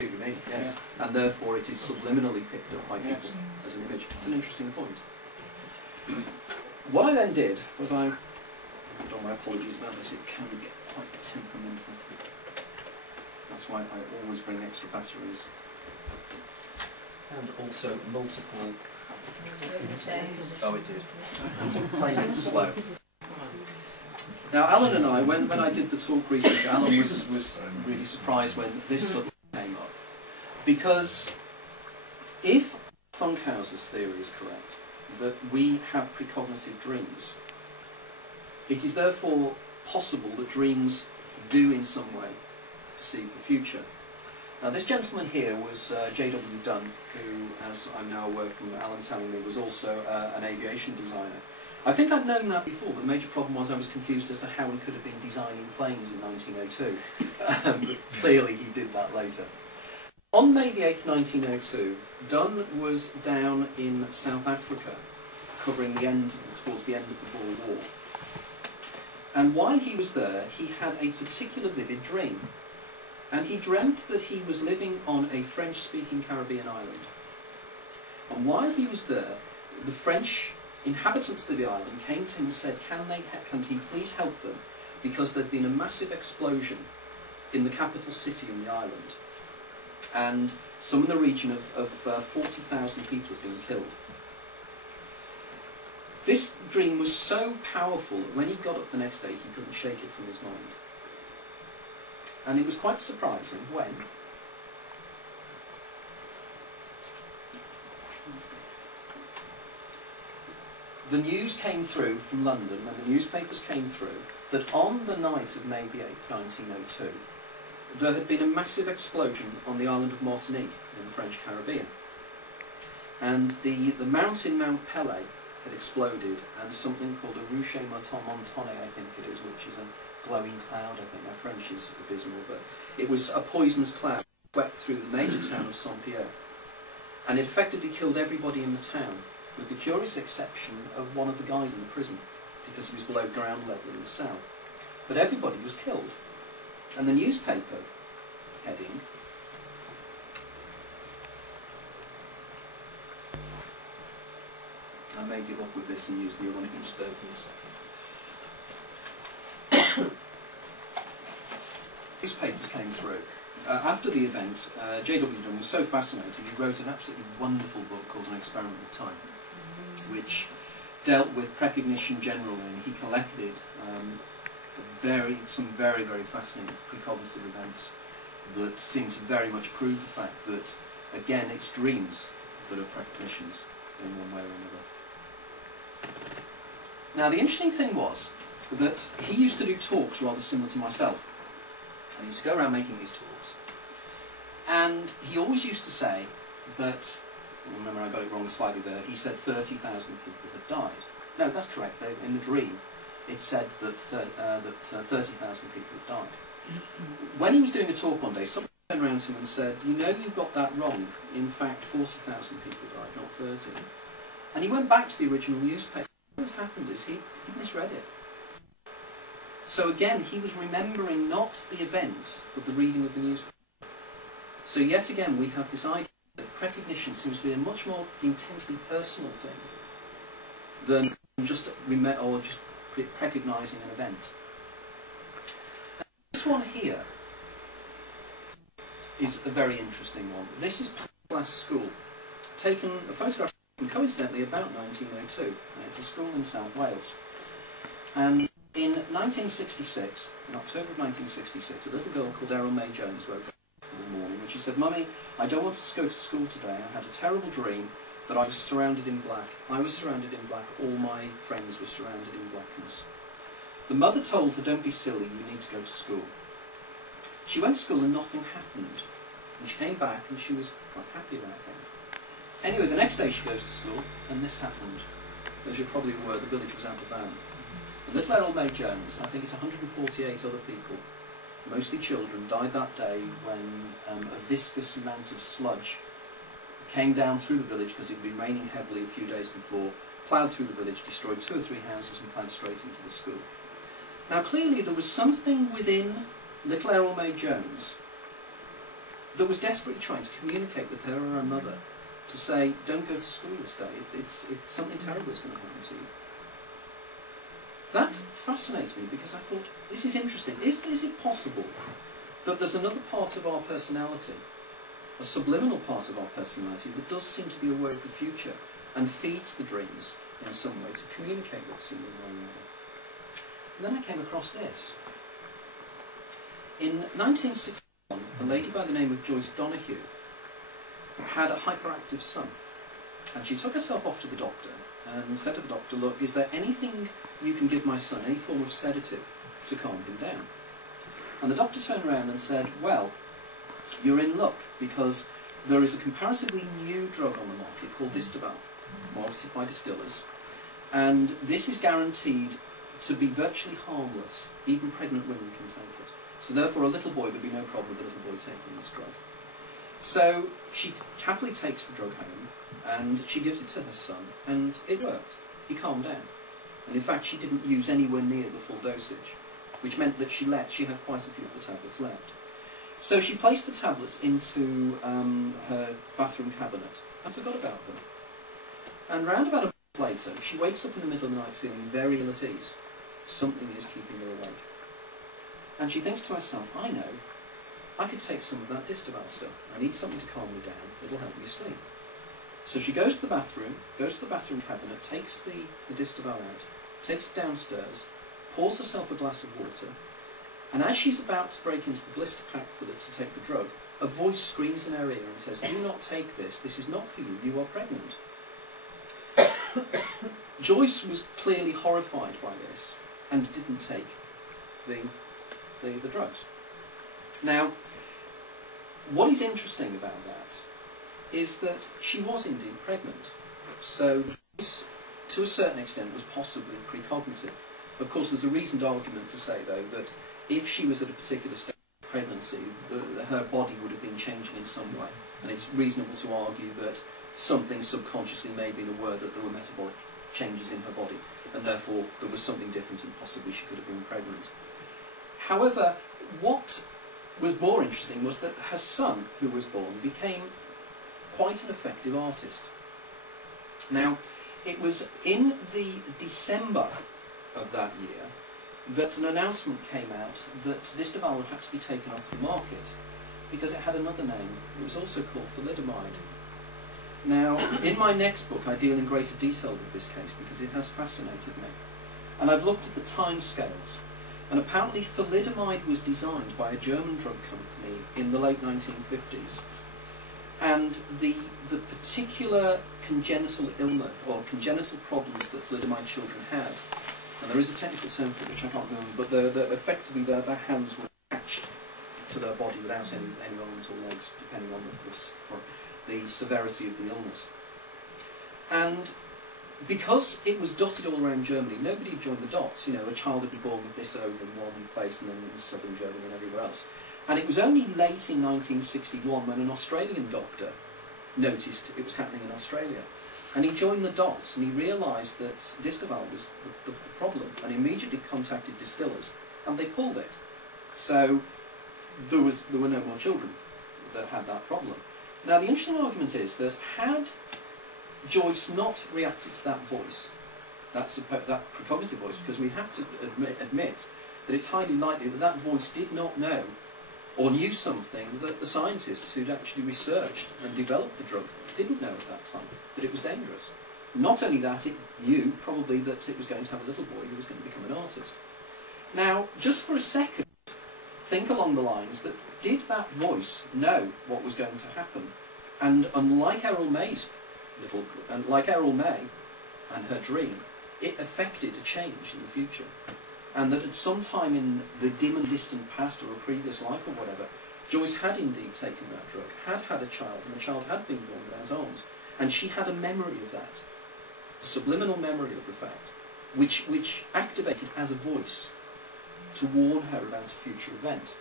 Yes, and therefore it is subliminally picked up by people as an image. It's an interesting point. What I then did was my apologies about this, it can get quite temperamental. That's why I always bring extra batteries. And also multiple... Oh, it did. And playing it slow. Now, Alan and I, when I did the talk recently, Alan was really surprised when this sort of came up. Because if Funkhauser's theory is correct, that we have precognitive dreams, it is therefore possible that dreams do in some way perceive the future. Now this gentleman here was J.W. Dunn, who, as I'm now aware from Alan telling me, was also an aviation designer. I think I'd known that before, but the major problem was I was confused as to how he could have been designing planes in 1902. Clearly he did that later. On May the 8th, 1902, Dunn was down in South Africa, covering towards the end of the Boer War. And while he was there, he had a particular vivid dream. And he dreamt that he was living on a French-speaking Caribbean island. And while he was there, the French inhabitants of the island came to him and said, can he please help them? Because there'd been a massive explosion in the capital city on the island. And some in the region of 40,000 people had been killed. This dream was so powerful that when he got up the next day, he couldn't shake it from his mind. And it was quite surprising when the news came through from London, and the newspapers came through, that on the night of May the 8th, 1902, there had been a massive explosion on the island of Martinique in the French Caribbean. And the mountain Mount Pelée had exploded, and something called a Rouge Montone, I think it is, which is a glowing cloud, I think. My French is abysmal, but it was a poisonous cloud swept through the major town of Saint-Pierre. And it effectively killed everybody in the town, with the curious exception of one of the guys in the prison, because he was below ground level in the cell. But everybody was killed. And the newspaper heading I may give up with this and use the other one if you just bear with me a second. Newspapers came through. After the event, J.W. Dunn was so fascinated, he wrote an absolutely wonderful book called An Experiment of Time, which dealt with precognition generally, and he collected some very, very fascinating precognitive events that seem to very much prove the fact that, again, it's dreams that are precognitions in one way or another. Now, the interesting thing was that he used to do talks rather similar to myself. And he used to go around making these talks. And he always used to say that, remember I got it wrong slightly there, he said 30,000 people had died. No, that's correct. In the dream, it said that 30,000 people had died. When he was doing a talk one day, someone turned around to him and said, you know you've got that wrong. In fact, 40,000 people died, not 30. And he went back to the original newspaper. What had happened is he misread it. So again, he was remembering not the event, but the reading of the newspaper. So yet again, we have this idea that precognition seems to be a much more intensely personal thing than just recognising an event. This one here is a very interesting one. This is Glass School, taken a photograph coincidentally about 1902, and it's a school in South Wales. And in 1966, in October of 1966, a little girl called Errol May Jones woke up in the morning and she said, "Mummy, I don't want to go to school today. I had a terrible dream that I was surrounded in black. I was surrounded in black. All my friends were surrounded in blackness." The mother told her, "Don't be silly, you need to go to school." She went to school and nothing happened. And she came back and she was quite happy about things. Anyway, the next day she goes to school and this happened. As you're probably aware, the village was out of bound. The little Errol May Jones, I think it's 148 other people, mostly children, died that day when a viscous amount of sludge came down through the village because it had been raining heavily a few days before, ploughed through the village, destroyed 2 or 3 houses and ploughed straight into the school. Now clearly there was something within little Errol May Jones that was desperately trying to communicate with her or her mother to say, don't go to school this day, it's something terrible is going to happen to you. That fascinates me because I thought, this is interesting. Is it possible that there's another part of our personality, a subliminal part of our personality, that does seem to be aware of the future and feeds the dreams in some way to communicate with us in one another? And then I came across this. In 1961, a lady by the name of Joyce Donahue had a hyperactive son. And she took herself off to the doctor and said to the doctor, look, is there anything you can give my son, any form of sedative, to calm him down? And the doctor turned around and said, well, you're in luck, because there is a comparatively new drug on the market called Distabal, marketed by distillers, and this is guaranteed to be virtually harmless. Even pregnant women can take it. So therefore a little boy, there'd be no problem with a little boy taking this drug. So she happily takes the drug home, and she gives it to her son, and it worked. He calmed down. And in fact, she didn't use anywhere near the full dosage, which meant that she had quite a few of the tablets left. So she placed the tablets into her bathroom cabinet and forgot about them. And round about a month later, she wakes up in the middle of the night feeling very ill at ease. Something is keeping her awake. And she thinks to herself, I know, I could take some of that Distabal stuff. I need something to calm me down. It'll help me sleep. So she goes to the bathroom cabinet, takes the Distabal out, takes it downstairs, pours herself a glass of water, and as she's about to break into the blister pack to take the drug, a voice screams in her ear and says, do not take this. This is not for you. You are pregnant. Joyce was clearly horrified by this and didn't take the drugs. Now, what is interesting about that is that she was indeed pregnant. So this, to a certain extent, was possibly precognitive. Of course, there's a reasoned argument to say, though, that if she was at a particular stage of pregnancy, her body would have been changing in some way. And it's reasonable to argue that something subconsciously may have been aware that there were metabolic changes in her body, and therefore there was something different and possibly she could have been pregnant. However, what was more interesting was that her son, who was born, became quite an effective artist. Now, it was in the December of that year that an announcement came out that Distabal would have to be taken off the market because it had another name. It was also called thalidomide. Now, in my next book I deal in greater detail with this case because it has fascinated me. And I've looked at the time scales. And apparently thalidomide was designed by a German drug company in the late 1950s. And the particular congenital illness, or congenital problems that thalidomide children had, and there is a technical term for it which I can't remember, but effectively their hands were attached to their body without any arms or legs, depending on the severity of the illness. And because it was dotted all around Germany, nobody joined the dots. You know, a child would be born with this in one place and then in southern Germany and everywhere else. And it was only late in 1961 when an Australian doctor noticed it was happening in Australia. And he joined the dots and he realised that Distabal was the problem and immediately contacted distillers and they pulled it. So there were no more children that had that problem. Now the interesting argument is that had Joyce not reacted to that voice, that precognitive voice, because we have to admit that it's highly likely that that voice did not know or knew something that the scientists who'd actually researched and developed the drug didn't know at that time, that it was dangerous. Not only that, it knew probably that it was going to have a little boy who was going to become an artist. Now, just for a second, think along the lines that did that voice know what was going to happen? And unlike Errol May and her dream, it affected a change in the future. And that at some time in the dim and distant past or a previous life or whatever, Joyce had indeed taken that drug, had had a child, and the child had been born without arms. And she had a memory of that, a subliminal memory of the fact, which activated as a voice to warn her about a future event.